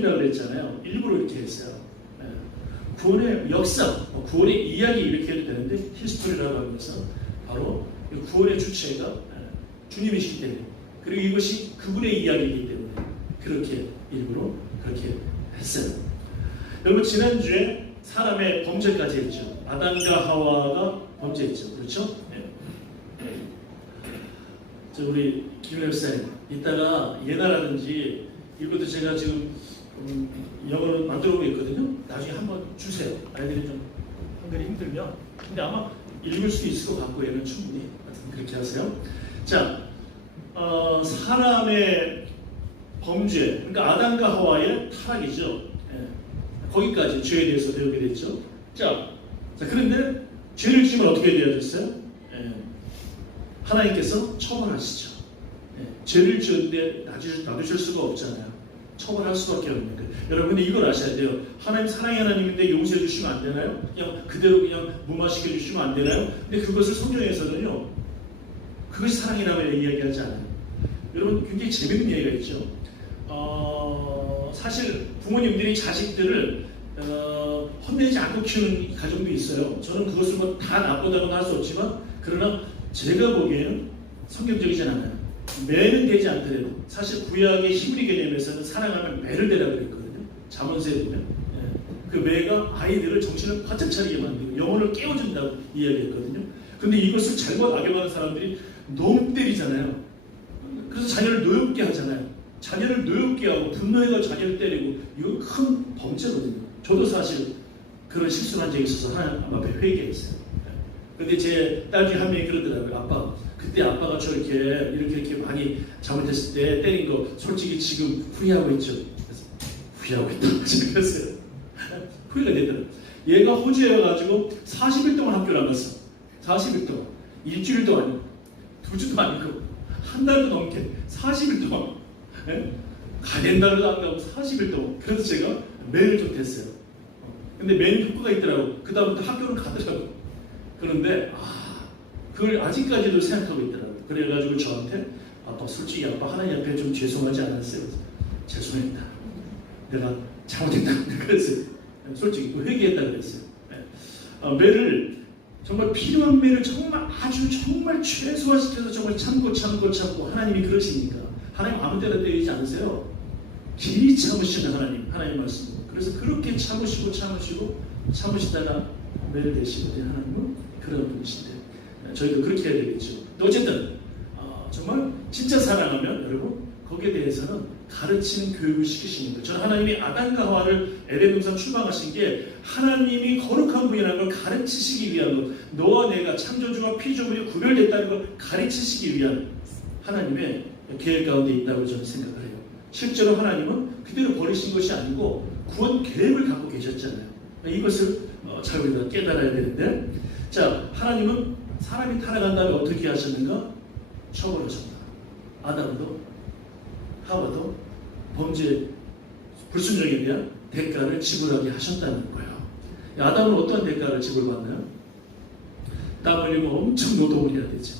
히스토리라고 그랬잖아요. 일부러 이렇게 했어요. 구원의 역사, 구원의 이야기 이렇게 해도 되는데 히스토리라고 하면서 바로 구원의 주체가 주님이시기 때문에, 그리고 이것이 그분의 이야기이기 때문에 그렇게 일부러 그렇게 했어요. 여러분, 지난주에 사람의 범죄까지 했죠. 아담과 하와가 범죄했죠. 그렇죠? 우리 김윤 목사님, 이따가 예나라든지 이것도 제가 지금 영어로 만들어보고 있거든요. 나중에 한번 주세요. 아이들이 좀 한글이 힘들면. 근데 아마 읽을 수 있을 것 같고, 얘는 충분히. 하여튼 그렇게 하세요. 자, 사람의 범죄, 그러니까 아담과 하와의 타락이죠. 거기까지 죄에 대해서 배우게 됐죠. 자, 그런데 죄를 지으면 어떻게 되어졌어요? 하나님께서 처벌하시죠. 죄를 지었는데 놔두실 수가 없잖아요. 처벌할 수밖에 없는 거예요. 여러분, 근데 이걸 아셔야 돼요. 하나님 사랑의 하나님인데 용서해 주시면 안 되나요? 그냥 그대로 그냥 무마시켜 주시면 안 되나요? 근데 그것을 성경에서는요, 그것이 사랑이라고 이야기하지 않아요. 여러분, 굉장히 재밌는 얘기가 있죠. 사실 부모님들이 자식들을 혼내지 않고 키우는 가정도 있어요. 저는 그것을 뭐 다 나쁘다고는 할 수 없지만, 그러나 제가 보기에는 성경적이진 않아요. 매는 되지 않더라도, 사실 구약의 히브리 개념에서는 사랑하면 매를 대라고 그랬거든요. 잠언서에 보면 그 매가 아이들을 정신을 바짝 차리게 만들고 영혼을 깨워준다고 이야기했거든요. 근데 이것을 잘못 악용하는 사람들이 너무 때리잖아요. 그래서 자녀를 노엽게 하잖아요. 자녀를 노엽게 하고 분노해서 자녀를 때리고, 이거 큰 범죄거든요. 저도 사실 그런 실수를 한 적이 있어서 하나님 앞에 회개했어요. 근데 제 딸 중에 한 명이 그러더라고요. 아빠, 그때 아빠가 저렇게 이렇게 많이 잘못했을 때 때린 거 솔직히 지금 후회하고 있죠. 그래서 후회하고 있다고 그랬어요. 후회가 되더라고요. 얘가 호주여가지고 40일 동안 학교를 안 갔어. 40일 동안. 일주일도 아니고 2주도 아니고 한 달도 넘게 40일 동안 가는 날도 안 가고 40일 동안. 그래서 제가 매일 좀 됐어요. 근데 매일 효과가 있더라고. 그 다음부터 학교를 가더라고. 그런데 그걸 아직까지도 생각하고 있더라고요. 그래가지고 저한테, 아빠 솔직히 아빠 하나님 앞에 좀 죄송하지 않았어요? 죄송합니다. 내가 잘못했다. 그랬어요. 솔직히 회개했다 그랬어요. 매를 정말 필요한 매를 정말 정말 최소화시켜서 정말 참고 하나님이 그러시니까. 하나님 아무 때나 때리지 않으세요. 길이 참으시는 하나님 말씀. 그래서 그렇게 참으시다가 매를 대시고 하나님은 그런 분이신데, 저희도 그렇게 해야 되겠죠. 어쨌든 정말 진짜 사랑하면 여러분 거기에 대해서는 가르치는 교육을 시키시는 거예요. 저는 하나님이 아담과 하와를 에덴 동산 출방하신 게 하나님이 거룩한 분이라는 걸 가르치시기 위한 것, 너와 내가 창조주와 피조물이 구별됐다는 걸 가르치시기 위한 하나님의 계획 가운데 있다고 저는 생각을 해요. 실제로 하나님은 그대로 버리신 것이 아니고 구원 계획을 갖고 계셨잖아요. 이것을 잘 우리가 깨달아야 되는데, 자, 하나님은 사람이 타락한 다음에 어떻게 하셨는가? 처벌하셨다. 아담도 하와도 범죄 불순종에 대한 대가를 지불하게 하셨다는 거예요. 아담은 어떤 대가를 지불받나요? 땀 흘리고 엄청 노동을 해야 되죠.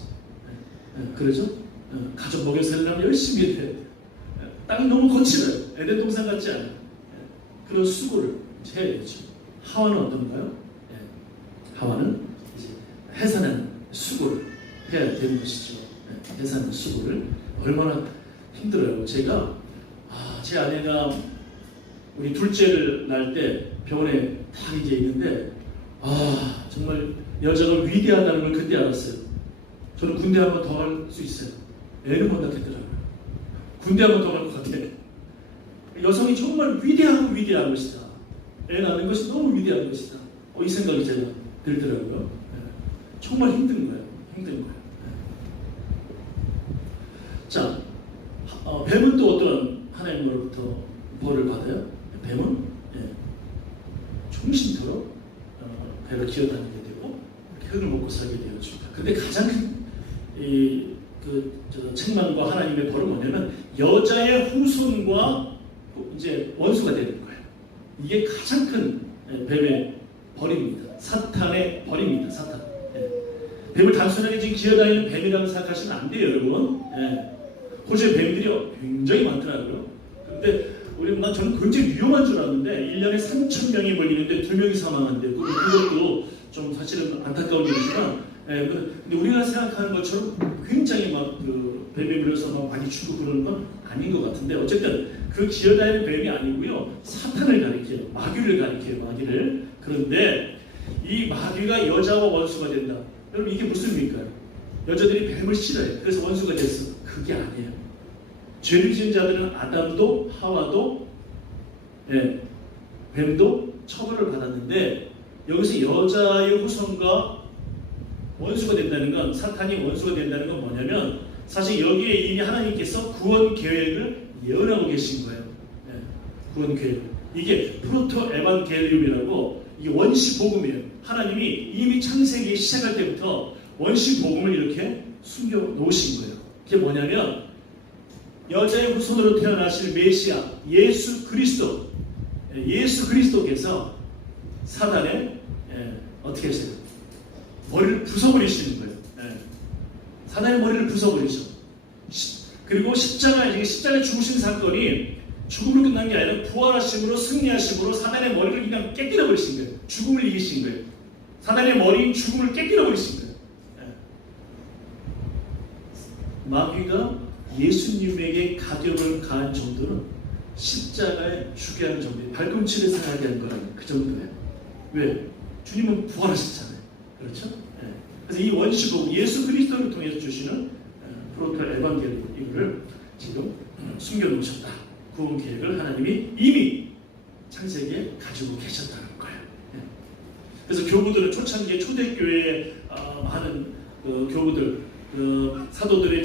그러죠? 가족 먹여 살려면 열심히 해야 돼요. 땅이 너무 거칠어요. 에덴 동산 같지 않아요. 그런 수고를 해야 되죠. 하와는 어떤가요? 하와는 이제 해산하는 수고를 해야 되는 것이죠. 해산하는 수고를 얼마나 힘들어요. 제가 제 아내가 우리 둘째를 낳을 때 병원에 딱 이제 있는데 정말 여자가 위대하다는 걸 그때 알았어요. 저는 군대 한 번 더 갈 수 있어요. 애를 못 낳겠더라고요. 군대 한 번 더 갈 것 같아. 여성이 정말 위대한 것이다. 애 낳는 것이 너무 위대한 것이다. 이 생각이 제가 들더라고요. 정말 힘든 거예요. 자, 뱀은 또 어떤 하나님으로부터 벌을 받아요? 뱀은 충신토록 배가 기어다니게 되고 흙을 먹고 살게 되어집니다. 근데 가장 큰 책망과 하나님의 벌은 뭐냐면 여자의 후손과 이제 원수가 되는 거예요. 이게 가장 큰 뱀의 벌입니다. 사탄의 벌입니다. 사탄. 뱀을 단순하게 지금 기어다니는 뱀이라고 생각하시면 안 돼요, 여러분. 호주의 뱀들이 굉장히 많더라고요. 근데 저는 굉장히 위험한 줄 알았는데 1년에 3,000명이 몰리는데 2명이 사망한대요. 그것도 좀 사실은 안타까운 일이지만, 근데 우리가 생각하는 것처럼 굉장히 뱀에 물려서 많이 죽고 그러는 건 아닌 것 같은데, 어쨌든 그 기어다니는 뱀이 아니고요, 사탄을 가리켜요. 마귀를 가리켜요. 마귀를. 그런데 이 마귀가 여자와 원수가 된다. 여러분, 이게 무슨 의미일까요? 여자들이 뱀을 싫어해요. 그래서 원수가 됐어. 그게 아니에요. 죄를 지은 자들은 아담도 하와도 뱀도 처벌을 받았는데, 여기서 여자의 후손과 원수가 된다는 건, 사탄이 원수가 된다는 건 뭐냐면, 사실 여기에 이미 하나님께서 구원 계획을 예언하고 계신 거예요. 구원 계획. 이게 프로토 에반게리움이라고, 이게 원시 복음이에요. 하나님이 이미 창세기 시작할 때부터 원시 복음을 이렇게 숨겨 놓으신 거예요. 그게 뭐냐면, 여자의 후손으로 태어나실 메시아 예수 그리스도께서 사단의 어떻게 하세요? 머리를 부숴버리시는 거예요. 사단의 머리를 부숴버리죠. 그리고 십자가에 죽으신 사건이 죽음으로 끝난 게 아니라 부활하심으로, 승리하심으로 사단의 머리를 그냥 깨뜨려 버리신 거예요. 죽음을 이기신 거예요. 사단의 머리인 죽음을 깨뜨려 버리신 거예요. 마귀가 예수님에게 가격을 가한 정도는 십자가에 죽게 하는 정도예요. 발꿈치를 상하게 한 거라는 그 정도예요. 왜? 주님은 부활하셨잖아요. 그렇죠? 그래서 이 원시복 예수 그리스도를 통해서 주시는 프로토 에반게리움, 이거를 지금 숨겨놓으셨다. 구원 계획을 하나님이 이미 창세기에 가지고 계셨다는 거예요. 그래서 교부들은 초창기에 초대교회에 많은 교부들, 사도들의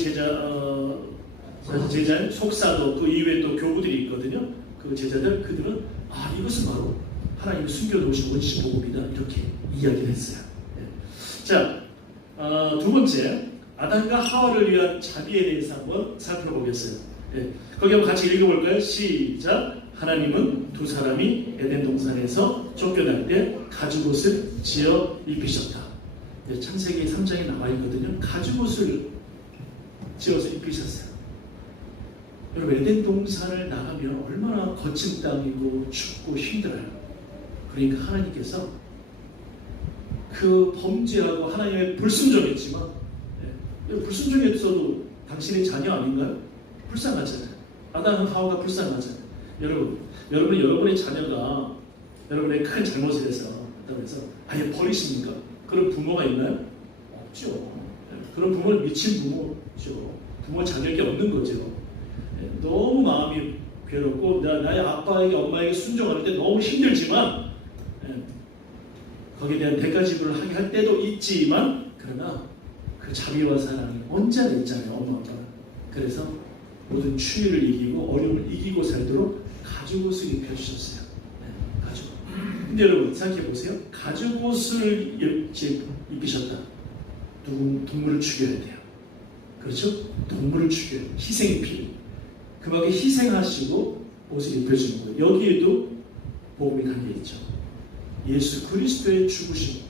제자인 속사도, 그 이외에 또 교부들이 있거든요. 그 제자들, 그들은 이것은 바로 하나님이 숨겨놓으신 원시 복음이다, 이렇게 이야기를 했어요. 자, 두 번째, 아담과 하와를 위한 자비에 대해서 한번 살펴보겠어요. 거기 한번 같이 읽어볼까요? 시작. 하나님은 두 사람이 에덴 동산에서 쫓겨날 때 가죽옷을 지어 입히셨다. 창세기 3장에 나와 있거든요. 가죽옷을 지어서 입히셨어요. 여러분, 에덴 동산을 나가면 얼마나 거친 땅이고 춥고 힘들어요. 그러니까 하나님께서 그 범죄하고 하나님의 불순종했지만, 불순종했어도 당신의 자녀 아닌가요? 불쌍하잖아요. 아담과 하와가 불쌍하잖아요. 여러분의 자녀가 여러분의 큰 잘못을 해서 아예 버리십니까? 그런 부모가 있나요? 없죠. 그런 부모는 미친 부모죠. 부모 자격이 없는 거죠. 너무 마음이 괴롭고 나의 아빠에게 엄마에게 순종할 때 너무 힘들지만, 거기에 대한 대가 지불을 하게 할 때도 있지만, 그러나 그 자비와 사랑이 언제나 있잖아요, 엄마 아빠는. 그래서 모든 추위를 이기고 어려움을 이기고 살도록 가죽옷을 입혀주셨어요. 가죽. 근데 여러분 생각해 보세요. 가죽옷을 입히셨다. 동물을 죽여야 돼요. 그렇죠? 동물을 죽여야 돼요. 희생이 필요해요. 그만큼 희생하시고 옷을 입혀주는 거예요. 여기에도 복음이 담겨있죠. 예수 그리스도의 죽으심,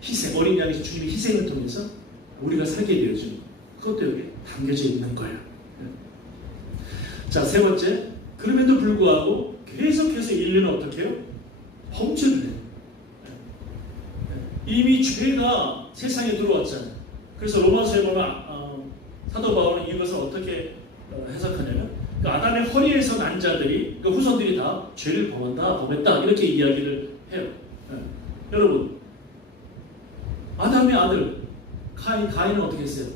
희생, 어린 양의 주님의 희생을 통해서 우리가 살게 되어지는 그것도 여기 담겨져 있는 거예요. 자, 세 번째, 그럼에도 불구하고 계속해서 인류는 어떻게 해요? 범죄를 해요. 이미 죄가 세상에 들어왔잖아요. 그래서 로마서에 보면 사도 바울은 이것을 어떻게 해석하냐면, 그 아담의 허리에서 난 자들이, 그 후손들이 다 죄를 범했다 이렇게 이야기를 해요. 여러분, 아담의 아들 가인은 어떻게 했어요?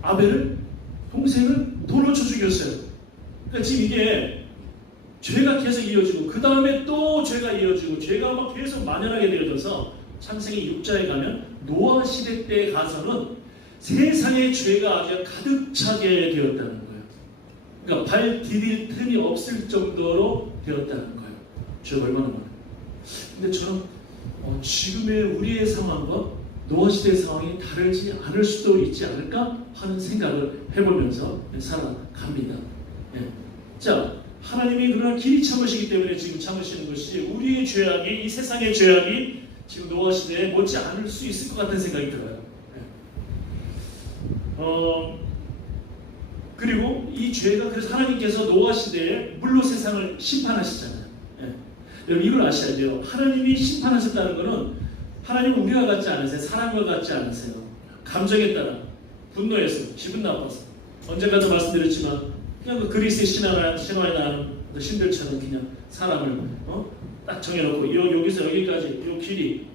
아벨을, 동생을 돌로 쳐 죽였어요. 그러니까 지금 이게 죄가 계속 이어지고, 그 다음에 또 죄가 이어지고, 죄가 막 계속 만연하게 되어져서 창세기 6장에 가면 노아 시대 때 가서는 세상의 죄가 아주 가득 차게 되었다는 거예요. 그러니까 발 디딜 틈이 없을 정도로 되었다는 거예요. 죄가 얼마나 많아요. 근데 저는 지금의 우리의 상황과 노아 시대의 상황이 다르지 않을 수도 있지 않을까 하는 생각을 해보면서 살아갑니다. 자, 하나님이 그러나 길이 참으시기 때문에 지금 참으시는 것이, 우리의 죄악이, 이 세상의 죄악이 지금 노아 시대에 못지 않을 수 있을 것 같은 생각이 들어요. 그리고 이 죄가 그래서 하나님께서 노아 시대에 물로 세상을 심판하시잖아요. 예. 여러분 이걸 아셔야 돼요. 하나님이 심판하셨다는 것은 하나님은 우리와 같지 않으세요. 사람과 같지 않으세요. 감정에 따라 분노해서 기분 나빠서 언젠가도 말씀드렸지만 그냥 그 그리스의 신화에 나오는 그 신들처럼 그냥 사람을 딱 정해놓고 여기서 여기까지 이 길이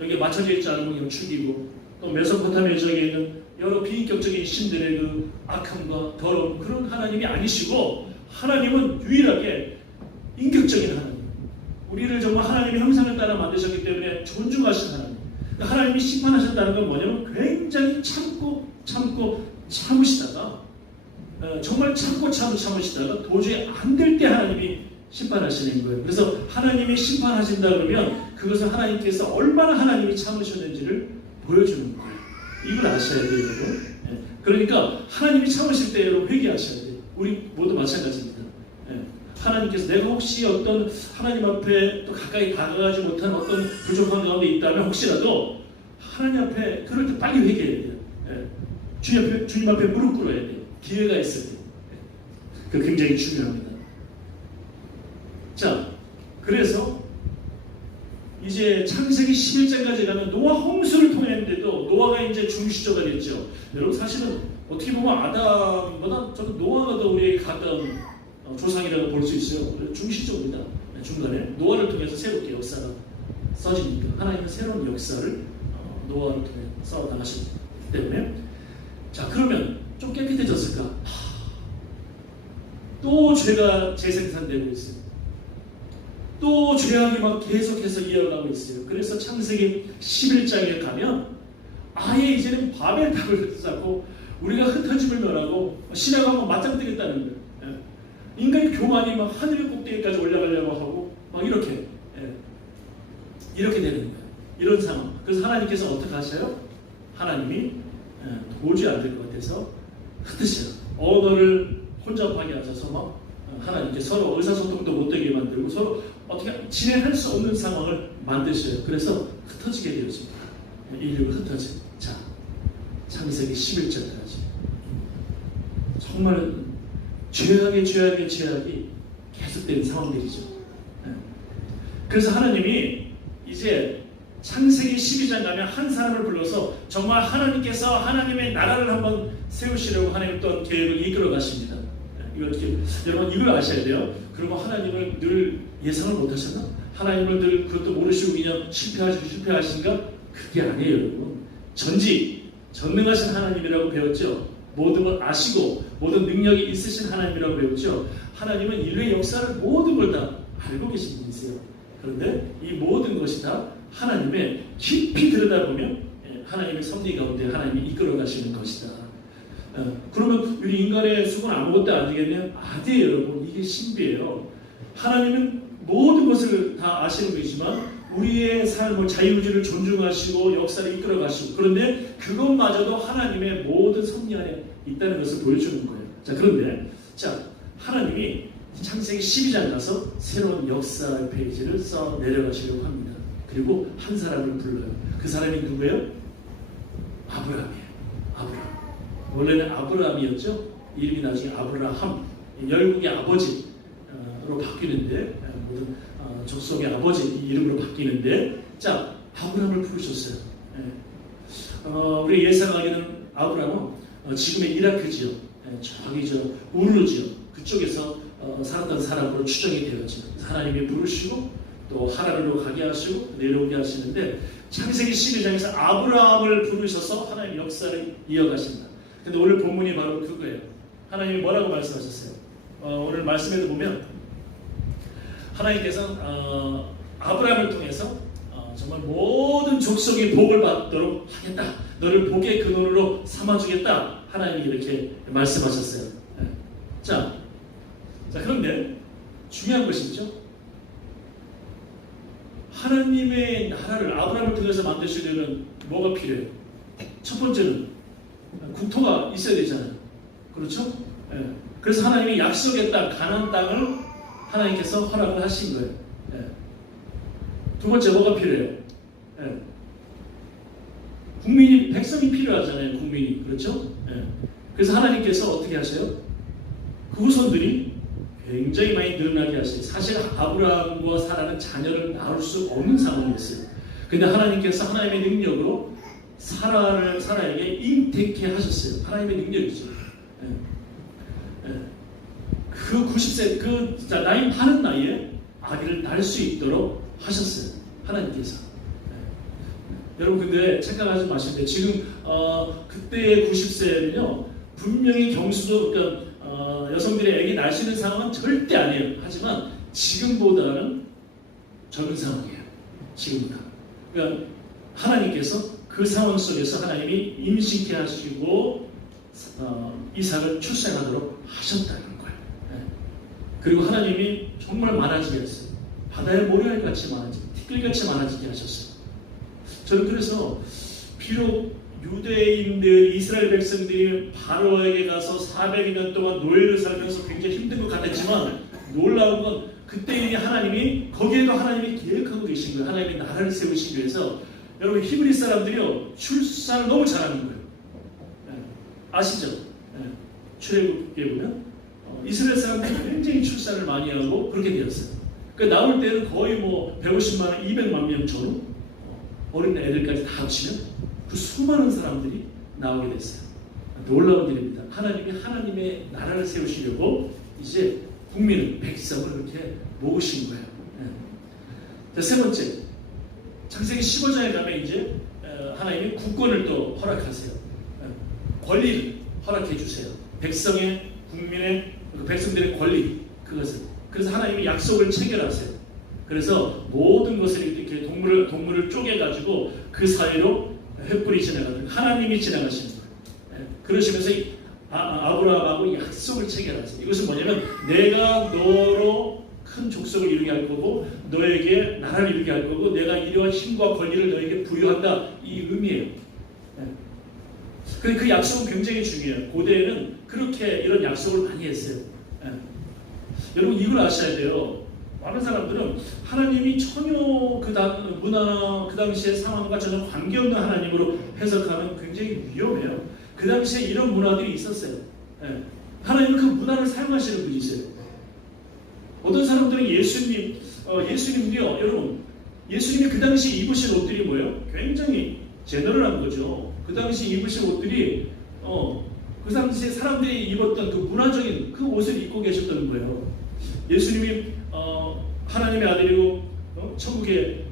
여기에 맞춰져 있지 않으면 그냥 죽이고 또 메소포타미아 지역에 있는 여러 비인격적인 신들의 그 악함과 더러움 그런 하나님이 아니시고 하나님은 유일하게 인격적인 하나님 우리를 정말 하나님의 형상을 따라 만드셨기 때문에 존중하신 하나님 하나님이 심판하셨다는 건 뭐냐면 굉장히 참으시다가 정말 참으시다가 도저히 안 될 때 하나님이 심판하시는 거예요. 그래서 하나님이 심판하신다 그러면 그것은 하나님께서 얼마나 하나님이 참으셨는지를 보여주는 거예요. 이걸 아셔야 돼요, 여러분. 그러니까 하나님이 참으실 때 여러분 회개하셔야 돼요. 우리 모두 마찬가지입니다. 하나님께서 내가 혹시 어떤 하나님 앞에 또 가까이 다가가지 못한 어떤 부족한 가운데 있다면 혹시라도 하나님 앞에 그럴 때 빨리 회개해야 돼요. 주님 앞에 무릎 꿇어야 돼요. 기회가 있을 때. 그 굉장히 중요합니다. 자, 그래서 이제 창세기 11장까지 가면 노아 홍수를 통했는데도 노아가 이제 중시조가 됐죠. 여러분 사실은 어떻게 보면 아담보다 저는 노아가 더 우리에게 가까운 조상이라고 볼 수 있어요. 중시조입니다. 중간에 노아를 통해서 새롭게 역사가 써지니까 하나님은 새로운 역사를 노아를 통해 쌓아 나가셨기 때문에 자 그러면 좀 깨끗해졌을까? 또 죄가 재생산되고 있어요. 또 죄악이 막 계속해서 이어가고 있어요. 그래서 창세기 11장에 가면 아예 이제는 바벨탑을 쌓고 우리가 흩어짐을 면하고 신하가 막 맞짱 뜨겠다는 거예요. 인간의 교만이 막 하늘의 꼭대기까지 올라가려고 하고 막 이렇게 되는 거예요. 이런 상황. 그래서 하나님께서 어떻게 하셔요? 하나님이 도저히 안 될 것 같아서 흩으셔요. 언어를 혼잡하게 하셔서 막 하나님께 서로 의사소통도 못되게 만들고 서로 어떻게 진행할 수 없는 상황을 만드셔요. 그래서 흩어지게 되었습니다. 인류가 흩어져. 자, 창세기 11절까지 정말 죄악이 계속되는 상황들이죠. 그래서 하나님이 이제 창세기 12장 가면 한 사람을 불러서 정말 하나님께서 하나님의 나라를 한번 세우시려고 하나님 또 계획을 이끌어 가십니다. 여러분 이걸 아셔야 돼요. 그러면 하나님을 늘 예상을 못하셨나? 하나님을 늘 그것도 모르시고 그냥 실패하신가? 그게 아니에요, 여러분. 전능하신 하나님이라고 배웠죠. 모든 걸 아시고 모든 능력이 있으신 하나님이라고 배웠죠. 하나님은 인류의 역사를 모든 걸 다 알고 계신 분이세요. 그런데 이 모든 것이 다 하나님의 깊이 들여다보면 하나님의 섭리 가운데 하나님이 이끌어 가시는 것이다. 그러면 우리 인간의 속은 아무것도 아니겠네요? 아니에요, 여러분. 이게 신비예요. 하나님은 모든 것을 다 아시는 분이지만 우리의 삶을 자유의지를 존중하시고 역사를 이끌어 가시고 그런데 그것마저도 하나님의 모든 섭리 안에 있다는 것을 보여주는 거예요. 자, 그런데 하나님이 창세기 12장 가서 새로운 역사의 페이지를 써 내려가시려고 합니다. 그리고 한 사람을 불러요. 그 사람이 누구예요? 아브라함이에요. 아브라함. 원래는 아브라함이었죠. 이름이 나중에 아브라함, 열국의 아버지로 바뀌는데 모든 족속의 아버지 이름으로 바뀌는데 자 아브라함을 부르셨어요. 우리 예상하기는 아브라함은 지금의 이라크 지역, 저기 우르 지역 그쪽에서 살았던 사람으로 추정이 되었죠. 하나님이 부르시고 또 하나님으로 가게 하시고 내려오게 하시는데 창세기 12장에서 아브라함을 부르셔서 하나님 역사를 이어가신다. 근데 오늘 본문이 바로 그거예요. 하나님이 뭐라고 말씀하셨어요? 오늘 말씀에도 보면 하나님께서 아브라함을 통해서 정말 모든 족속이 복을 받도록 하겠다. 너를 복의 근원으로 삼아주겠다. 하나님이 이렇게 말씀하셨어요. 자, 그런데 중요한 것이 있죠. 하나님의 나라를 아브라함을 통해서 만드시려면 뭐가 필요해요? 첫 번째는 국토가 있어야 되잖아요. 그렇죠? 그래서 하나님이 약속의 땅, 가나안 땅을 하나님께서 허락을 하신 거예요. 두 번째 뭐가 필요해요? 백성이 필요하잖아요. 국민이. 그렇죠? 그래서 하나님께서 어떻게 하세요? 그 후손들이 굉장히 많이 늘어나게 하세요. 사실 아브라함과 사라는 자녀를 낳을 수 없는 상황이었어요. 근데 하나님께서 하나님의 능력으로 사라에게 잉태케 하셨어요. 하나님의 능력이죠. 그 90세, 그 나이 많은 나이에 아기를 낳을 수 있도록 하셨어요. 하나님께서. 여러분 근데 착각하지 마시는데 지금 그때의 90세는요 분명히 경수도 그러니까 여성들이 아기 낳을 수 있는 상황은 절대 아니에요. 하지만 지금보다는 적은 상황이에요. 지금보다. 그러니까 하나님께서 그 상황 속에서 하나님이 임신케 하시고 이삭을 출산하도록 하셨다는 거예요. 그리고 하나님이 정말 많아지게 했어요. 바다의 모래알같이 많아지게, 티끌같이 많아지게 하셨어요. 저는 그래서 비록 유대인들, 이스라엘 백성들이 바로에게 가서 400년 동안 노예를 살면서 굉장히 힘든 것 같았지만 놀라운 건 그때 하나님이 거기에도 하나님이 계획하고 계신 거예요. 하나님이 나라를 세우시기 위해서. 여러분 히브리 사람들이요 출산을 너무 잘하는 거예요. 아시죠? 출애굽기에 보면 이스라엘 사람들이 굉장히 출산을 많이 하고 그렇게 되었어요. 그러니까 나올 때는 거의 뭐 150만 원, 200만 명 전후 어린 애들까지 다 합치면 그 수많은 사람들이 나오게 됐어요. 놀라운 일입니다. 하나님이 하나님의 나라를 세우시려고 이제 국민을, 백성을 그렇게 모으신 거예요. 자, 세 번째, 창세기 15장에 가면 이제 하나님이 국권을 또 허락하세요. 권리를 허락해 주세요. 백성의, 국민의, 백성들의 권리, 그것을. 그래서 하나님이 약속을 체결하세요. 그래서 모든 것을 이렇게 동물을 쪼개가지고 그 사이로 횃불이 지나가는 하나님이 지나가시는 거예요. 그러시면서 아브라함하고 약속을 체결하세요. 이것은 뭐냐면 내가 너로 큰 족속을 이루게 할 거고 너에게 나라를 이루게 할 거고 내가 이러한 힘과 권리를 너에게 부여한다. 이 의미예요. 근데 그 약속은 굉장히 중요해요. 고대에는 그렇게 이런 약속을 많이 했어요. 여러분 이걸 아셔야 돼요. 많은 사람들은 하나님이 전혀 그 당시의 상황과 전혀 관계없는 하나님으로 해석하면 굉장히 위험해요. 그 당시에 이런 문화들이 있었어요. 하나님은 그 문화를 사용하시는 분이세요. 어떤 사람들은 예수님도요, 여러분, 예수님이 그 당시 입으신 옷들이 뭐예요? 굉장히 제너럴한 거죠. 그 당시 입으신 옷들이 그 당시에 사람들이 입었던 그 문화적인 그 옷을 입고 계셨던 거예요. 예수님이 하나님의 아들이고 천국에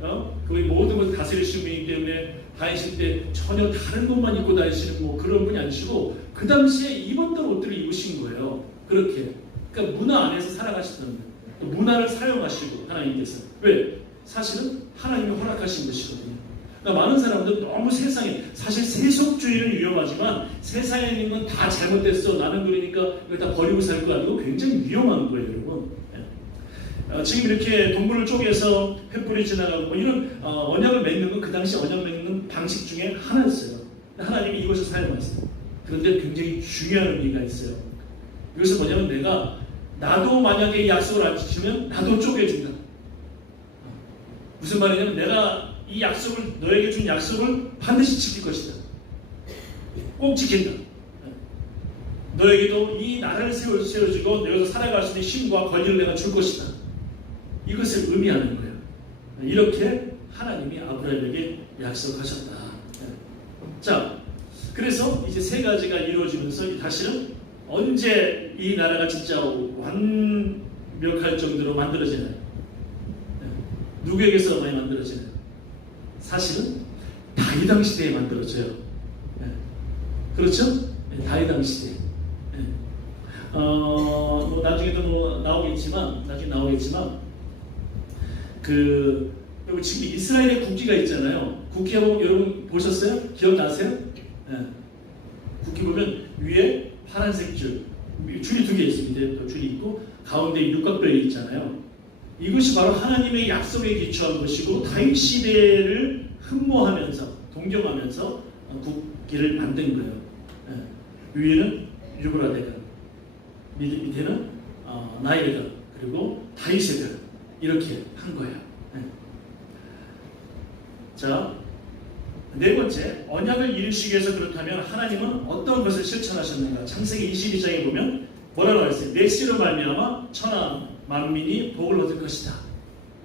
거의 모든 것을 다스리시는 분이기 때문에 다니실 때 전혀 다른 것만 입고 다니시는 뭐 그런 분이 아니시고 그 당시에 입었던 옷들을 입으신 거예요. 그렇게. 그러니까 문화 안에서 살아가시던 거예요. 문화를 사용하시고 하나님께서. 왜? 사실은 하나님이 허락하신 것이거든요. 그러니까 많은 사람들은 너무 세상에, 사실 세속주의는 위험하지만 세상에 있는 건 다 잘못됐어. 나는 그러니까 이걸 다 버리고 살 거 아니고 굉장히 위험한 거예요, 여러분. 지금 이렇게 동물을 쪼개서 횃불이 지나가고 뭐 이런 언약을 맺는 건 그 당시 언약 맺는 방식 중에 하나였어요. 하나님이 이것을 사용했어요. 그런데 굉장히 중요한 의미가 있어요. 이것은 뭐냐면 나도 만약에 이 약속을 안 지키면 나도 쪼개준다. 무슨 말이냐면 내가 이 약속을 너에게 준 약속을 반드시 지킬 것이다. 꼭 지킨다. 너에게도 이 나라를 세워주고 너에서 살아갈 수 있는 힘과 권리를 내가 줄 것이다. 이것을 의미하는 거예요. 이렇게 하나님이 아브라함에게 약속하셨다. 자, 그래서 이제 세 가지가 이루어지면서 다시는 언제 이 나라가 진짜 완벽할 정도로 만들어지나요? 누구에게서 많이 만들어지나요? 사실은 다윗 시대에 만들어져요. 그렇죠? 다윗 시대. 뭐 나중에도 나중에 나오겠지만 여러분 지금 이스라엘의 국기가 있잖아요. 국기 한번 여러분 보셨어요? 기억나세요? 국기 보면 위에 파란색 줄이 두 개 있습니다. 줄이 있고 가운데 육각별이 있잖아요. 이것이 바로 하나님의 약속에 기초한 것이고 다윗 시대를 흠모하면서 동경하면서 국기를 만든 거예요. 위에는 유브라데가, 밑에는 나일가, 그리고 다윗의 별 이렇게 한 거예요. 자, 네 번째, 언약을 이루시기 위해서 그렇다면 하나님은 어떤 것을 실천하셨는가? 창세기 22장에 보면 뭐라고 했어요? 내 씨로 말미암아 천하 만민이 복을 얻을 것이다.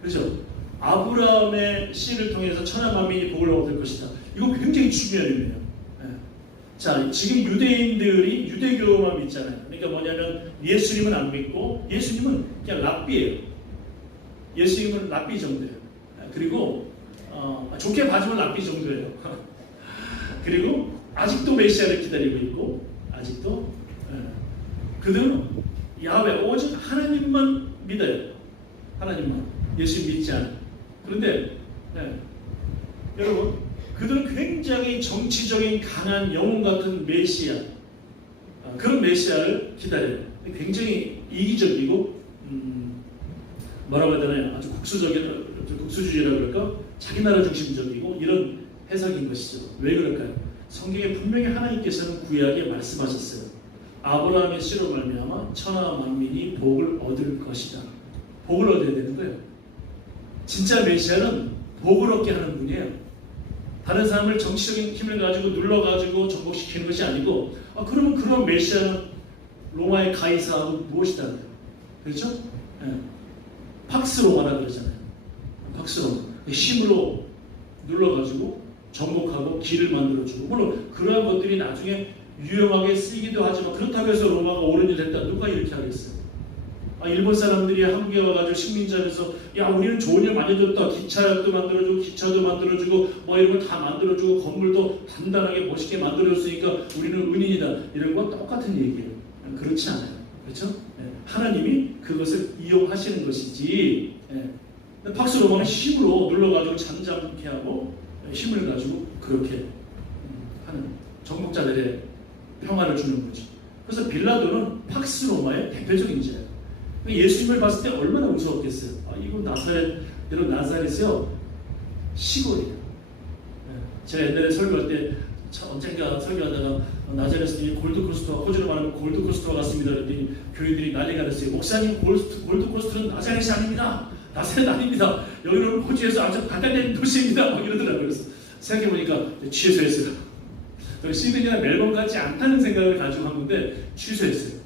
그렇죠? 아브라함의 씨를 통해서 천하 만민이 복을 얻을 것이다. 이거 굉장히 중요한 의미예요. 자, 지금 유대인들이 유대교만 믿잖아요. 그러니까 뭐냐면 예수님은 안 믿고 예수님은 그냥 랍비예요. 예수님은 랍비 정도예요. 그리고 좋게 봐주면 랍비 정도예요. 그리고 아직도 메시아를 기다리고 있고 아직도 그들은 야훼 오직 하나님만 믿어요. 하나님만. 예수 믿지 않아요. 그런데 여러분 그들은 굉장히 정치적인 강한 영웅 같은 메시아 그런 메시아를 기다려요. 굉장히 이기적이고 뭐라고 해야 되나요? 아주 국수주의라고 그럴까? 자기 나라 중심적이고 이런 해석인 것이죠. 왜 그럴까요? 성경에 분명히 하나님께서는 구약에 말씀하셨어요. 아브라함의 씨로 말미암아 천하 만민이 복을 얻을 것이다. 복을 얻어야 되는 거예요. 진짜 메시아는 복을 얻게 하는 분이에요. 다른 사람을 정치적인 힘을 가지고 눌러가지고 정복시키는 것이 아니고 그러면 그런 메시아는 로마의 가이사하고 무엇이다? 그렇죠? 팍스 로마라 그러잖아요. 팍스 로마. 힘으로 눌러가지고 정복하고 길을 만들어주고 물론 그러한 것들이 나중에 유용하게 쓰이기도 하지만 그렇다고 해서 로마가 옳은 일을 했다. 누가 이렇게 하겠어요? 일본 사람들이 한국에 와가지고 식민지하면서 야 우리는 좋은 일 많이 줬다. 기차도 만들어주고 기차도 만들어주고 뭐 이런 걸 다 만들어주고 건물도 단단하게 멋있게 만들어줬으니까 우리는 은인이다. 이런 건 똑같은 얘기예요. 그렇지 않아요. 그렇죠? 하나님이 그것을 이용하시는 것이지 팍스 로마는 힘으로 눌러가지고 잠잠케 하고 힘을 가지고 그렇게 하는 정복자들의 평화를 주는 거죠. 그래서 빌라도는 팍스 로마의 대표적인 자예요. 예수님을 봤을 때 얼마나 무서웠겠어요. 이거 나사렛, 이런 나사렛이요 시골이에요. 제가 옛날에 설교할 때 언젠가 설교하다가 나자렛이 골드코스트와 호주로 말하면 골드코스트와 같습니다. 그랬더니 교인들이 난리가 났어요. 목사님 골드코스트는 나자렛이 아닙니다. 나사렛 아닙니다. 여기는 호주에서 아주 발달된 도시입니다. 막 이러더라고요. 그래서 생각해보니까 취소했어요. 시드니나 멜번 같지 않다는 생각을 가지고 한 건데 취소했어요.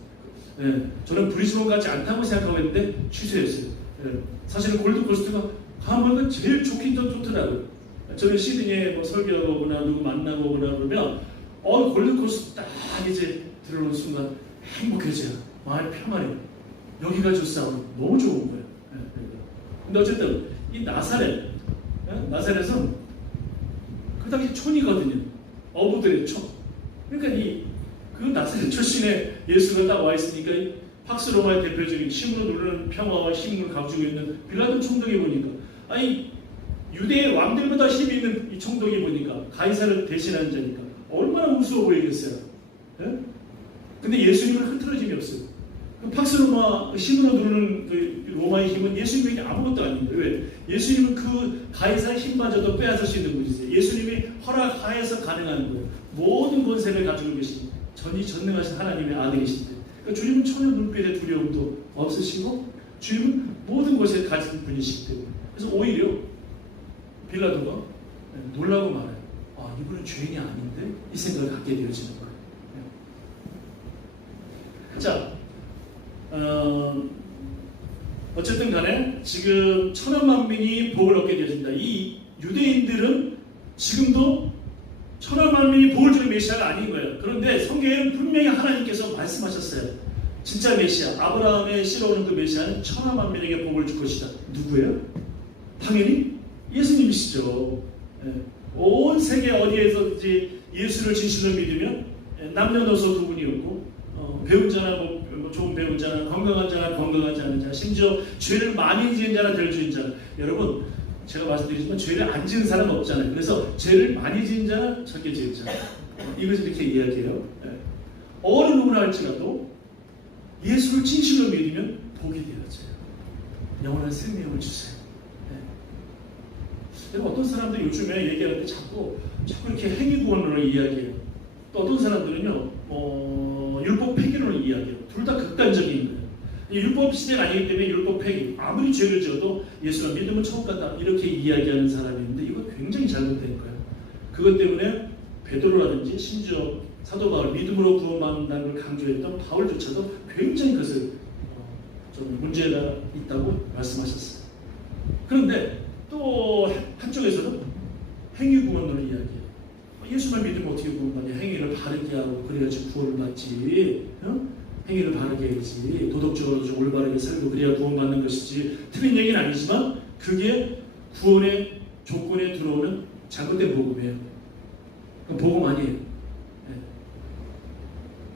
저는 브리즈번 같지 않다고 생각하고 있는데 취소했어요. 사실은 골드코스트가 한번은 제일 좋긴 좀 좋더라고요. 저는 시드니에 뭐 설교하거나 누구 만나고 오거나 그러면 골드코스트 딱 이제 들어오는 순간 행복해져요. 마음이 평안해요. 여기가 좋사고 너무 좋은 거예요. 근데 어쨌든 이 나사렛은 그 당시 촌이거든요. 어부들의 촌. 그러니까 그 나사렛 출신의 예수가 딱 와 있으니까 팍스 로마의 대표적인 힘으로 누르는 평화와 힘을 가지고 있는 빌라도 총독이 보니까 유대의 왕들보다 힘이 있는 이 총독이 보니까 가이사를 대신하는 자니까 얼마나 무서워 보이겠어요. 근데 예수님은 흐트러짐이 없어요. 그 팍스 로마 힘으로 누르는 그 로마의 힘은 예수님에게 아무것도 아닙니다. 왜? 예수님은 그 가이사의 힘마저도 빼앗을 수 있는 분이세요. 예수님이 허락하여서 가능한 거예요. 모든 권세를 가지고 계신 전지전능하신 하나님의 아들이신데 그러니까 주님은 전혀 눈빛에 두려움도 없으시고 주님은 모든 것을 가진 분이시기 때문에 그래서 오히려 빌라도가 놀라고 말해요. 이분은 죄인이 아닌데 이 생각을 갖게 되어지는 거예요. 자, 어쨌든 간에 지금 천하만민이 복을 얻게 되어진다. 이 유대인들은 지금도 천하만민이 복을 주는 메시아가 아닌 거예요. 그런데 성경에는 분명히 하나님께서 말씀하셨어요. 진짜 메시아, 아브라함의 씨로 오는 그 메시아는 천하만민에게 복을 줄 것이다. 누구예요? 당연히 예수님이시죠. 온 세계 어디에서든지 예수를 진실로 믿으면 남녀노소 두 분이었고 배운 자나 뭐 좋은 배운 자나 건강한 자나 건강하지 않은 자 심지어 죄를 많이 지은 자나 덜 지은 자나 여러분 제가 말씀드리지만 죄를 안 지은 사람 없잖아요. 그래서 죄를 많이 지은 자나 적게 지은 자 이것을 이렇게 이야기해요. 어느 누구나 할지라도 예수를 진실로 믿으면 복이 되어져요. 영원한 생명을 주세요. 어떤 사람들이 요즘에 얘기할 때 자꾸 이렇게 행위구원론을 이야기해요. 또 어떤 사람들은요 율법 폐기론을 이야기해요. 둘 다 극단적인 거예요. 율법 시대가 아니기 때문에 율법 폐기 아무리 죄를 지어도 예수를 믿으면 천국 간다 이렇게 이야기하는 사람이 있는데 이거 굉장히 잘못된 거예요. 그것 때문에 베드로라든지 심지어 사도 바울 믿음으로 구원받는다는 걸 강조했던 바울조차도 굉장히 그것을 좀 문제가 있다고 말씀하셨어요. 그런데 또 한쪽에서는 행위 구원론을 이야기해요. 예수만 믿으면 어떻게 구원받냐? 행위를 바르게 하고 그래야지 구원을 받지. 행위를 바르게 해야지. 도덕적으로 좀 올바르게 살고 그래야 구원받는 것이지. 틀린 얘기는 아니지만 그게 구원의 조건에 들어오는 잘못된 복음이에요. 그건 복음 아니에요.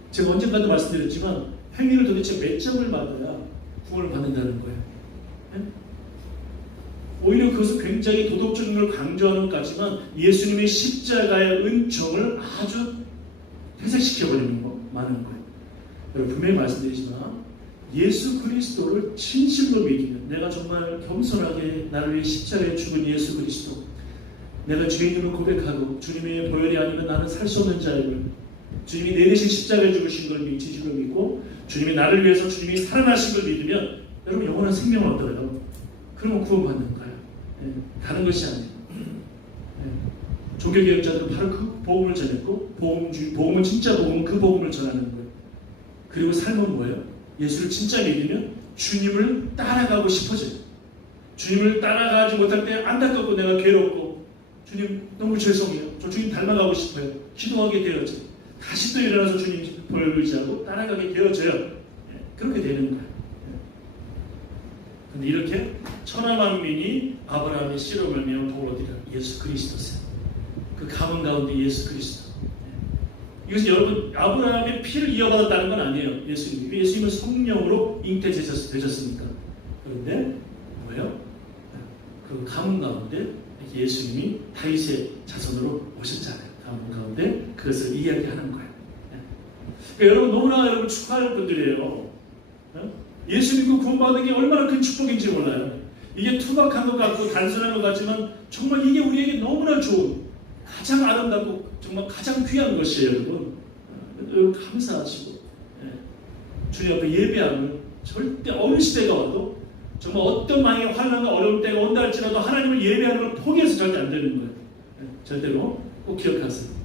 제가 언젠가도 말씀드렸지만 행위를 도대체 몇 점을 받아야 구원을 받는다는 거예요. 오히려 그것은 굉장히 도덕적인 걸 강조하는 것 같지만 예수님의 십자가의 은총을 아주 퇴색시켜버리는 거 많은 거예요. 여러분 분명히 말씀드리지만 예수 그리스도를 진실로 믿으면 내가 정말 겸손하게 나를 위해 십자가에 죽은 예수 그리스도 내가 죄인으로 고백하고 주님의 보혈이 아니면 나는 살 수 없는 자임을 주님이 내 대신 십자가에 죽으신 걸 진실로 믿고 주님이 나를 위해서 주님이 살아나신 걸 믿으면 여러분 영원한 생명을 얻어요. 그러면 구원받는 거예요. 다른 것이 아니에요. 종교개혁자들은 바로 그 복음을 전했고 복음은 진짜 복음은 그 복음을 전하는 거예요. 그리고 삶은 뭐예요? 예수를 진짜 믿으면 주님을 따라가고 싶어져요. 주님을 따라가지 못할 때 안타깝고 내가 괴롭고 주님 너무 죄송해요. 저 주님 닮아가고 싶어요. 기도하게 되어져요. 다시 또 일어나서 주님 보혈을 의지하고 따라가게 되어져요. 그렇게 되는 거예요. 근데 이렇게 천하만민이 아브라함의 씨로 말미암아 복을 얻으리라. 예수 그리스도세요. 그 가문 가운데 예수 그리스도. 이것은 여러분 아브라함의 피를 이어받았다는 건 아니에요. 예수님은 성령으로 잉태되셨으니까. 그런데 뭐예요? 그 가문 가운데 예수님이 다윗의 자손으로 오셨잖아요. 가문 가운데 그것을 이야기하는 거예요. 그러니까 여러분 너무나 여러분 축하할 분들이에요. 예수 믿고 구원받는 게 얼마나 큰 축복인지 몰라요. 이게 투박한 것 같고 단순한 것 같지만 정말 이게 우리에게 너무나 좋은 가장 아름답고 정말 가장 귀한 것이에요. 여러분 감사하시고 주님 앞에 예배하면 절대 어느 시대가 와도 정말 어떤 망의 환난과 어려운 때가 온다 할지라도 하나님을 예배하는 걸 포기해서 절대 안 되는 거예요. 절대로 꼭 기억하세요.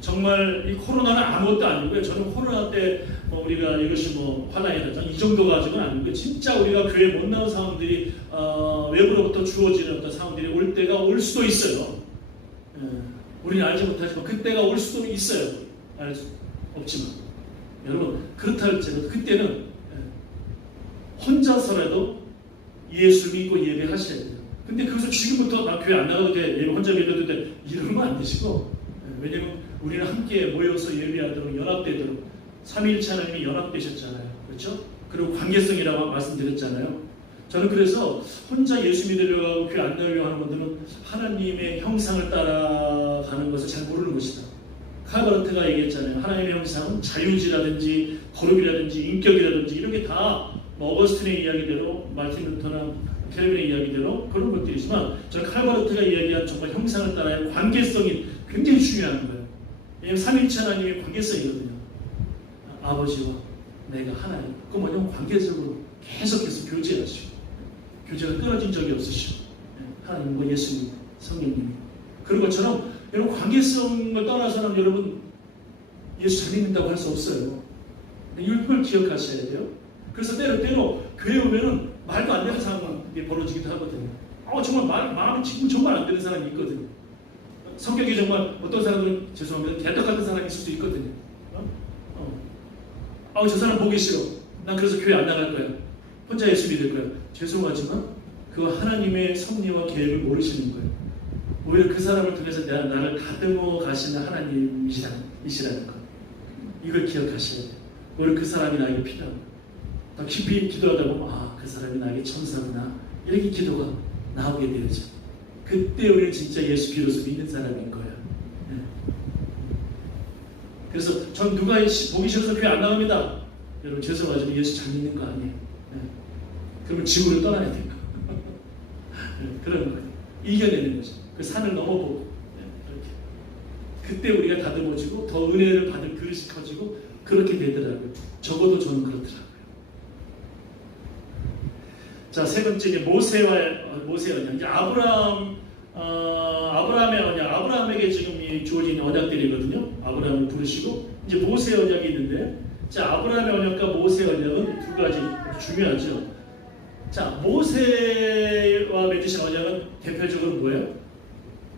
정말 이 코로나는 아무것도 아니고요. 저는 코로나 때 우리가 이것이 환난이다 이 정도 가지고는 아니고요. 진짜 우리가 교회 못 나온 사람들이 외부로부터 주어지는 어떤 사람들이 올 때가 올 수도 있어요. 우리는 알지 못하지만 그때가 올 수도 있어요. 알 수 없지만 여러분 그렇다 할지라도 그때는 혼자서라도 예수 믿고 예배하셔야 돼요. 근데 그래서 지금부터 나 교회 안 나가도 돼. 예배 혼자 믿어도 돼. 이러면 안 되시고 왜냐면 우리는 함께 모여서 예배하도록 연합되도록 삼위일체 하나님이 연합되셨잖아요. 그렇죠? 그리고 관계성이라고 말씀드렸잖아요. 저는 그래서 혼자 예수 믿으려고 교회 안 나오려고 하는 분들은 하나님의 형상을 따라가는 것을 잘 모르는 것이다. 칼바르트가 얘기했잖아요. 하나님의 형상은 자유지라든지 거룩이라든지 인격이라든지 이런 게 다 어거스틴의 이야기대로 마틴 루터나 켈빈의 이야기대로 그런 것들이지만 저는 칼바르트가 이야기한 정말 형상을 따라야 관계성이 굉장히 중요한 거예요. 왜냐하면 삼위일체 하나님의 관계성이거든요. 아버지와 내가 하나님. 그 뭐냐면 관계적으로 계속해서 교제하시고 교제가 끊어진 적이 없으시고 하나님과 예수님, 성령님이 그런 것처럼 여러분 관계성을 떠나서는 여러분 예수 잘 믿는다고 할 수 없어요. 이걸 기억하셔야 돼요. 그래서 때로 교회 오면은 말도 안 되는 상황이 벌어지기도 하거든요. 정말 마음이 지금 정말 안 되는 사람이 있거든요. 성격이 정말 어떤 사람들은 죄송합니다. 개떡 같은 사람이 있을 수도 있거든요. 저 사람 보기 싫어. 난 그래서 교회 안 나갈 거야. 혼자 예수 믿을 거야. 죄송하지만 그거 하나님의 섭리와 계획을 모르시는 거예요. 오히려 그 사람을 통해서 나를 다듬어 가시는 하나님이시라는 거. 이걸 기억하셔야 돼요. 오히려 그 사람이 나에게 필요하고 더 깊이 기도하다 보면 그 사람이 나에게 천사구나. 이렇게 기도가 나오게 되죠. 그때 우리는 진짜 예수 비로소 믿는 사람인 거예요. 그래서 전 누가 보기 싫어서 교회 안 나갑니다. 여러분 죄송하지만 예수 잘 믿는 거 아니에요. 그러면 지구를 떠나야 될까? 그런 거예요. 이겨내는 거죠. 그 산을 넘어보고 이렇게. 그때 우리가 다듬어지고 더 은혜를 받을 그릇이 커지고 그렇게 되더라고요. 적어도 저는 그렇더라고요. 자, 세 번째 모세와 이제 아브라함 아브라함의 언약, 아브라함에게 지금 주어진 언약들이거든요. 아브라함을 부르시고 이제 모세의 언약이 있는데, 자, 아브라함의 언약과 모세의 언약은 두 가지 중요하죠. 자, 모세와 맺으신 언약은 대표적으로 뭐예요?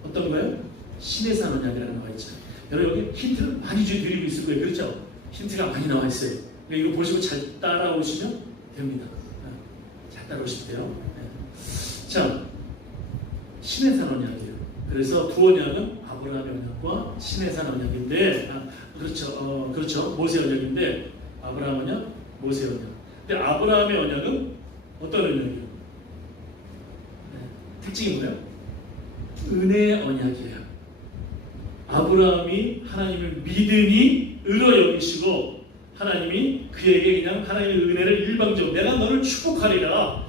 어떤 거예요? 시내산 언약이라는 나와 있죠. 여러분 여기 힌트를 많이 드리고 있을 거예요. 그렇죠? 힌트가 많이 나와 있어요. 이거 보시고 잘 따라오시면 됩니다. 잘 따라오시면 돼요. 자, 시내산 언약이에요. 그래서 두 언약은 아브라함의 언약과 시내산 언약인데, 그렇죠. 모세 언약인데, 아브라함 언약, 모세 언약. 근데 아브라함의 언약은 어떤 언약이에요? 특징이 뭐예요? 은혜의 언약이에요. 아브라함이 하나님을 믿으니 의로 여기시고, 하나님이 그에게 그냥 하나님의 은혜를 일방적으로 내가 너를 축복하리라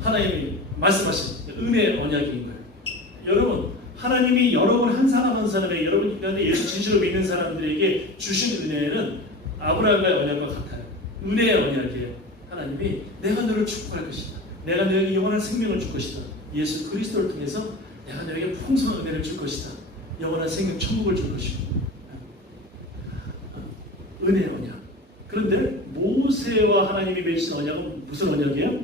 하나님이 말씀하신 은혜의 언약인 거예요. 여러분, 하나님이 여러분 한 사람 한 사람에게, 여러분 가운데 예수 진실로 믿는 사람들에게 주신 은혜는 아브라함과의 언약과 같아요. 은혜의 언약이에요. 하나님이 내가 너를 축복할 것이다. 내가 너에게 영원한 생명을 줄 것이다. 예수 그리스도를 통해서 내가 너에게 풍성한 은혜를 줄 것이다. 영원한 생명, 천국을 줄 것이고. 은혜의 언약. 그런데 모세와 하나님이 맺으신 언약은 무슨 언약이에요?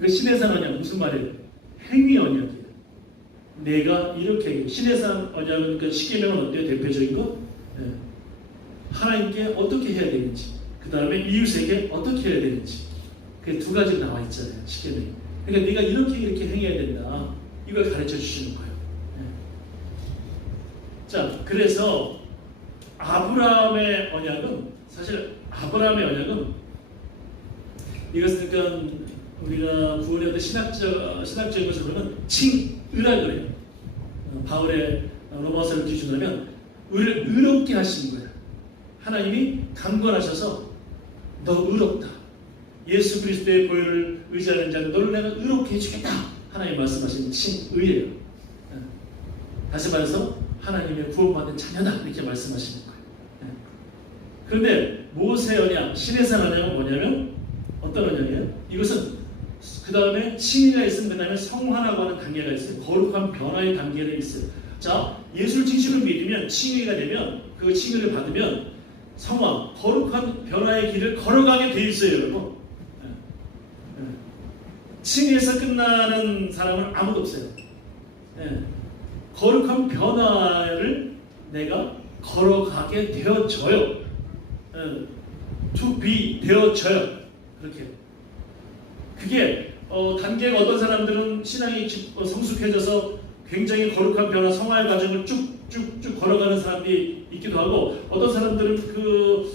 그 시내산 언약 무슨 말이에요? 행위 언약이에요. 내가 이렇게 시내산 언약은 그 십계명은 어때요? 대표적인 거? 하나님께 어떻게 해야 되는지, 그 다음에 이웃에게 어떻게 해야 되는지, 그 두 가지가 나와 있잖아요. 십계명이. 그러니까 네가 이렇게 행해야 된다. 이걸 가르쳐 주시는 거예요. 자, 그래서 아브라함의 언약은, 사실 아브라함의 언약은 이것은 그러니까 우리가 구원의 어떤 신학적인 것을 보면 칭의라 그래요. 바울의 로마서를 기준으로 하면 우리를 의롭게 하신 거예요. 하나님이 강권하셔서 너 의롭다. 예수 그리스도의 보혈을 의지하는 자는 너를 내가 의롭게 해주겠다. 하나님 말씀하신 칭의예요. 다시 말해서 하나님의 구원받은 자녀다. 이렇게 말씀하시는 거예요. 그런데 모세 언약, 시내산 언약은 뭐냐면 어떤 언약이에요? 이것은 그 다음에 칭의가 있으면 그 다음에 성화라고 하는 단계가 있어요. 거룩한 변화의 단계가 있어요. 자, 예수를 진실로 믿으면 칭의가 되면 그 칭의를 받으면 성화, 거룩한 변화의 길을 걸어가게 돼 있어요, 여러분. 칭의에서 끝나는 사람은 아무도 없어요. 거룩한 변화를 내가 걸어가게 되어져요. to be 되어져요. 그렇게. 그게 단계가 어떤 사람들은 신앙이 성숙해져서 굉장히 거룩한 변화, 성화의 과정을 쭉쭉쭉 걸어가는 사람들이 있기도 하고, 어떤 사람들은 그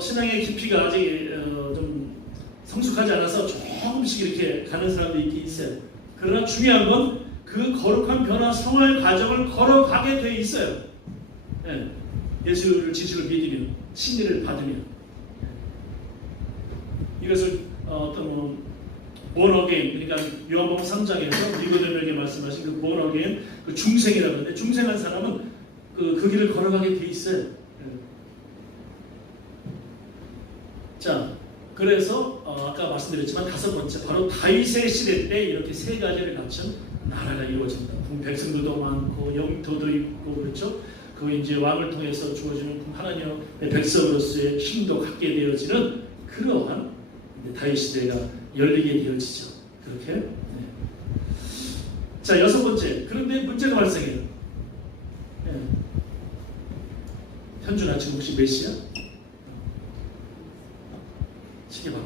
신앙의 깊이가 아직 좀 성숙하지 않아서 조금씩 이렇게 가는 사람들이 있긴 있어요. 그러나 중요한 건 그 거룩한 변화, 성화의 과정을 걸어가게 돼 있어요. 예수를 진실로 믿으면, 신의를 받으면. 이것을 어떤 born again, 그러니까 요한복음 3장에서 니고데모에게 말씀하신 그 born again, 그 중생이라고 하는데, 중생한 사람은 그 길을 걸어가게 돼 있어요. 자, 그래서 아까 말씀드렸지만 다섯 번째, 바로 다윗의 시대 때 이렇게 세 가지를 갖춘 나라가 이루어진다. 백성들도 많고 영토도 있고, 그렇죠? 그 이제 왕을 통해서 주어지는 하나님의 백성으로서의 힘도 갖게 되어지는 그러한 다윗 시대가 열리게 되어지죠. 그렇게. 자, 여섯 번째. 그런데 문제가 발생해요. 현준아, 지금 혹시 몇 시야? 시계 봐.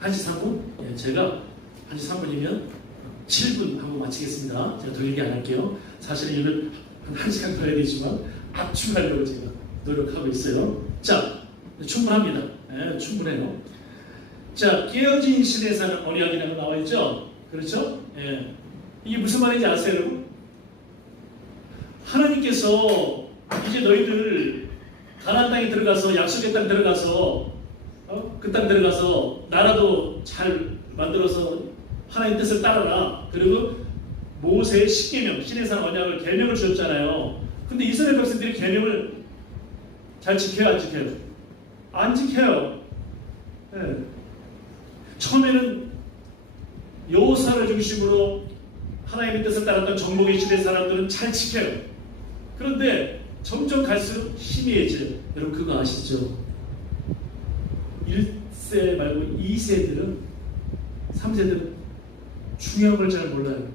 1시 3분? 제가 1시 3분이면 7분 하고 마치겠습니다. 제가 더 얘기 안 할게요. 사실 이걸 한 1시간 더 해야 되지만 압축하려고 제가 노력하고 있어요. 자, 충분합니다. 충분해요. 자, 깨어진 신에 사는 언약이라는 거 나와 있죠? 그렇죠? 이게 무슨 말인지 아세요, 여러분? 하나님께서 이제 너희들 가나안 땅에 들어가서, 약속의 땅 들어가서, 그 땅 들어가서 나라도 잘 만들어서 하나님 뜻을 따르라. 그리고 모세의 십계명, 신의 산 언약을 계명을 주셨잖아요. 근데 이스라엘 백성들이 계명을 잘 지켜요, 안 지켜요? 안 지켜요. 처음에는 여호사를 중심으로 하나님의 뜻을 따랐던 정복의 시대 사람들은 잘 지켜요. 그런데 점점 갈수록 희미해져요. 여러분 그거 아시죠? 1세 말고 2세들은 3세들은 중요한 걸 잘 몰라요.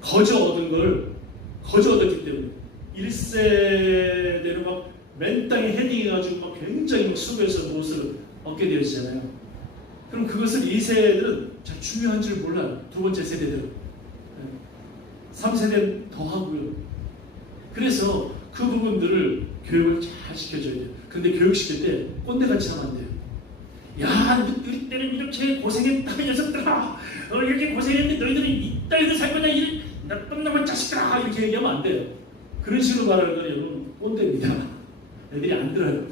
거저 얻었기 때문에 1세대로 막 맨 땅에 헤딩해가지고 막 굉장히 막 수고해서 무엇을 얻게 되어지잖아요. 그럼 그것을 2세들은 잘 중요한 줄 몰라요. 두 번째 세대들은 3세대는 더 하고요. 그래서 그 부분들을 교육을 잘 시켜줘야 돼요. 근데 교육시킬 때 꼰대같이 하면 안 돼요. 야, 너희 때는 이렇게 고생했다, 이 녀석들아. 이렇게 고생했는데 너희들은 이 땅에서 살 거냐, 이 나쁜 놈의 자식들아. 이렇게 얘기하면 안 돼요. 그런 식으로 말하는 건 여러분 꼰대입니다. 애들이 안 들어요.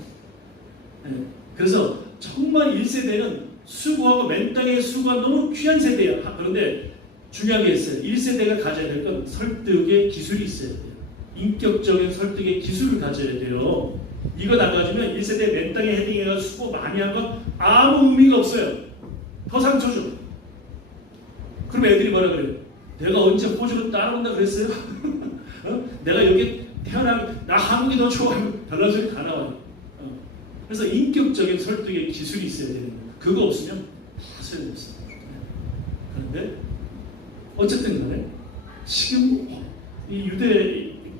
그래서 정말 1세대는 수고하고 맨 땅에 수고한 너무 귀한 세대예요. 그런데 중요한 게 있어요. 1세대가 가져야 될 건 설득의 기술이 있어야 돼요. 인격적인 설득의 기술을 가져야 돼요. 이거 안 가지면 1세대 맨 땅에 헤딩해서 수고 많이 한 건 아무 의미가 없어요. 더 상처 줘. 그럼 애들이 뭐라 그래요? 내가 언제 호주로 따라온다 그랬어요? 내가 여기 태어나면 나 한국이 더 좋아요. 별난 소리 다 나와요. 그래서 인격적인 설득의 기술이 있어야 되는 거예요. 그거 없으면 다 소용없어요. 그런데 어쨌든 간에 지금 이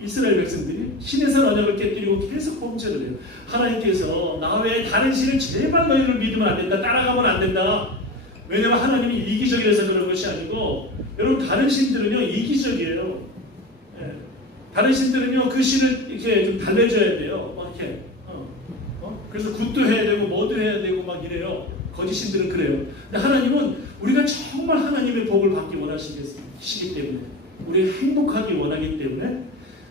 이스라엘 백성들이 신의 산 언약을 깨뜨리고 계속 범죄를 해요. 하나님께서 나 외에 다른 신을 제발 너희를 믿으면 안 된다. 따라가면 안 된다. 왜냐하면 하나님이 이기적이라서 그런 것이 아니고 여러분 다른 신들은요 이기적이에요. 다른 신들은요 그 신을 이렇게 좀 달래줘야 돼요. 막 이렇게 그래서 굿도 해야 되고 뭐도 해야 되고 막 이래요. 거짓 신들은 그래요. 근데 하나님은 우리가 정말 하나님의 복을 받기 원하시기 때문에 우리가 행복하기 원하기 때문에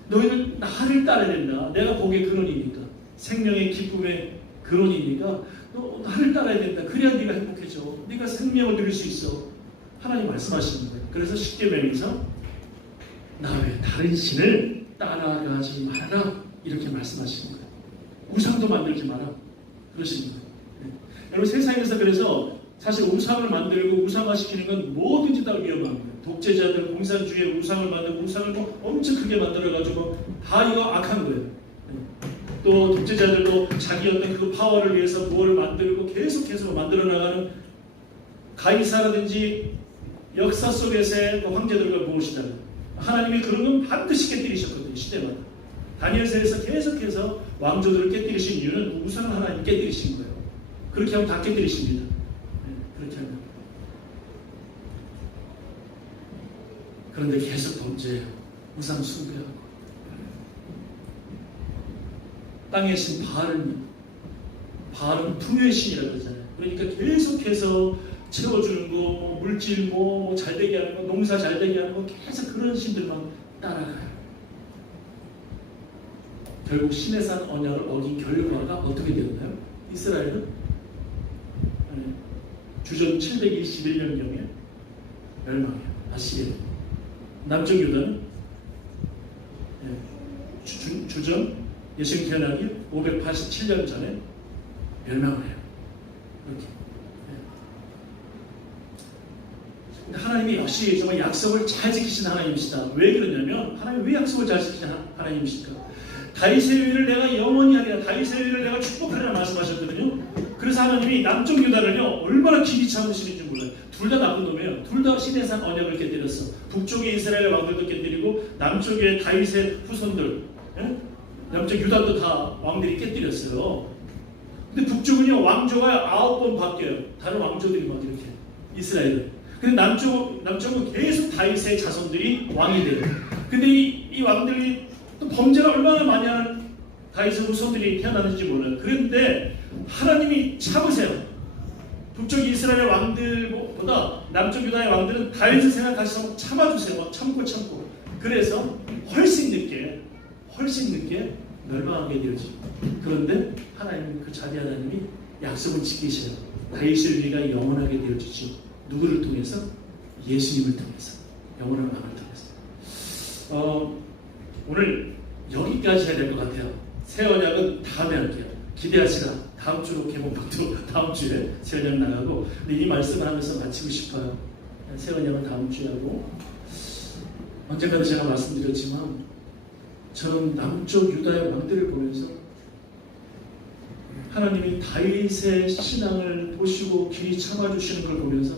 너희는 나를 따라야 된다. 내가 복의 근원이니까 생명의 기쁨의 근원이니까 너 나를 따라야 된다. 그래야 네가 행복해져. 네가 생명을 누릴 수 있어. 하나님 말씀하시는 거예요. 그래서 십계명에서 나 외에 다른 신을 따라가지 마라 이렇게 말씀하시는 거예요. 우상도 만들지 마라 그러시는 거예요. 여러분 세상에서 그래서 사실 우상을 만들고 우상화시키는 건 뭐든지 다 위험합니다. 독재자들 공산주의의 우상을 만들고 우상을 뭐 엄청 크게 만들어가지고 다 이거 악한 거예요. 또 독재자들도 자기 어떤 그 파워를 위해서 무엇을 만들고 계속해서 만들어 나가는 가이사라든지 역사 속에서의 황제들과 무엇이다. 하나님이 그런 건 반드시 깨뜨리셨거든요. 시대마다. 다니엘서에서 계속해서 왕조들을 깨뜨리신 이유는 우상을 하나님 깨뜨리신 거예요. 그렇게 하면 다 깨뜨리십니다. 그렇게 하면. 그런데 계속 범죄해요. 우상 숭배하고. 땅의 신 바알은 풍요의 신이라고 그러잖아요. 그러니까 계속해서 채워주는 거, 물질 뭐 잘되게 하는 거, 농사 잘되게 하는 거 계속 그런 신들만 따라가요. 결국 신의 산 언약을 어긴 결과가 어떻게 되었나요? 이스라엘은 주전 721년경에 멸망해요. 아시리아. 남쪽 유다는 주전 예수님 태어나기 587년 전에 멸망을 해요. 이렇게. 근데 하나님이 역시 정말 약속을 잘 지키신 하나님이시다. 왜 그러냐면 하나님이 왜 약속을 잘 지키신 하나님이실까? 다윗의 위를 내가 영원히 하리라. 다윗의 위를 내가 축복하리라 말씀하셨거든요. 그래서 하나님이 남쪽 유다를요 얼마나 길이 참으시는지 몰라요. 둘 다 나쁜 놈이에요. 둘 다 신의 산 언약을 깨뜨렸어. 북쪽의 이스라엘 왕들도 깨뜨리고 남쪽의 다윗의 후손들, 남쪽 유다도 다 왕들이 깨뜨렸어요. 근데 북쪽은요 왕조가 9번 바뀌어요. 다른 왕조들이 막 이렇게 이스라엘은. 근데 남쪽은 계속 다윗의 자손들이 왕이 돼요. 근데 이 왕들이 또 범죄를 얼마나 많이 하는 다윗의 후손들이 태어나는지 몰라요. 그런데 하나님이 참으세요. 북쪽 이스라엘 왕들보다 남쪽 유다의 왕들은 다윗을 생각하셔서 참아주세요. 참고. 그래서 훨씬 늦게 멸망하게 되어지죠. 그런데 하나님 그 자비 하나님이 약속을 지키셔요. 다윗의 위가 영원하게 되어지죠. 누구를 통해서? 예수님을 통해서. 영원한 왕을 통해서. 오늘 여기까지 해야 될 것 같아요. 새 언약은 다음에 할게요. 기대하시라. 다음 주로 개봉박도 다음 주에 새 언약 나가고. 근데 이 말씀을 하면서 마치고 싶어요. 세원양은 다음 주에 하고, 언젠가도 제가 말씀드렸지만 저는 남쪽 유다의 왕들을 보면서 하나님이 다윗의 신앙을 보시고 길이 참아주시는 걸 보면서,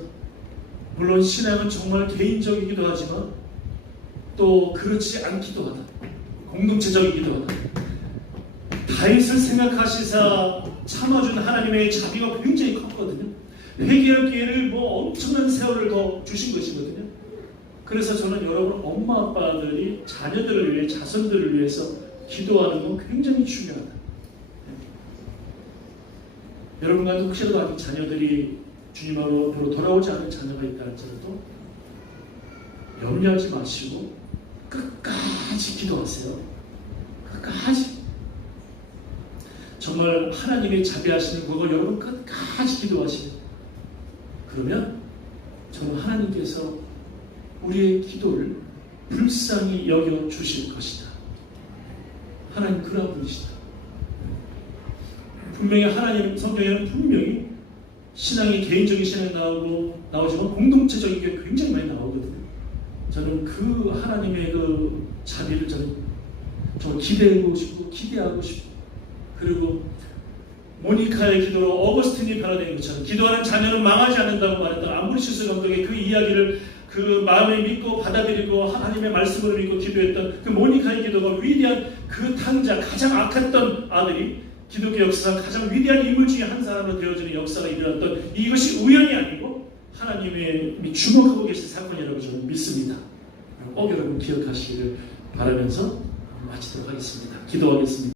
물론 신앙은 정말 개인적이기도 하지만 또 그렇지 않기도 하다, 공동체적이기도 하다. 다윗을 생각하시사 참아준 하나님의 자비가 굉장히 컸거든요. 회개할 기회를 엄청난 세월을 더 주신 것이거든요. 그래서 저는 여러분 엄마 아빠들이 자녀들을 위해, 자손들을 위해서 기도하는 건 굉장히 중요하다. 여러분 가운데 혹시라도 아직 자녀들이 주님 앞으로 돌아오지 않은 자녀가 있다 할지라도 염려하지 마시고 끝까지 기도하세요. 끝까지. 정말 하나님이 자비하시는 그거 여러분 끝까지 기도하시면, 그러면 저는 하나님께서 우리의 기도를 불쌍히 여겨 주실 것이다. 하나님 그러한 분이시다. 분명히 하나님 성경에는 분명히 신앙이 개인적인 신앙이 나오지만 공동체적인 게 굉장히 많이 나오거든요. 저는 그 하나님의 그 자비를 저는 정말 기대하고 싶고 기대하고 싶고, 그리고 모니카의 기도로 어거스틴이 변화된 것처럼 기도하는 자녀는 망하지 않는다고 말했던 암브로시우스 감독의 그 이야기를 그 마음에 믿고 받아들이고 하나님의 말씀을 믿고 기도했던 그 모니카의 기도가 위대한 그 탕자, 가장 악했던 아들이 기독교 역사상 가장 위대한 인물 중에 한 사람으로 되어지는 역사가 일어났던, 이것이 우연이 아니고 하나님의 주목하고 계신 사건이라고 저는 믿습니다. 꼭 여러분 기억하시기를 바라면서 마치도록 하겠습니다. 기도하겠습니다.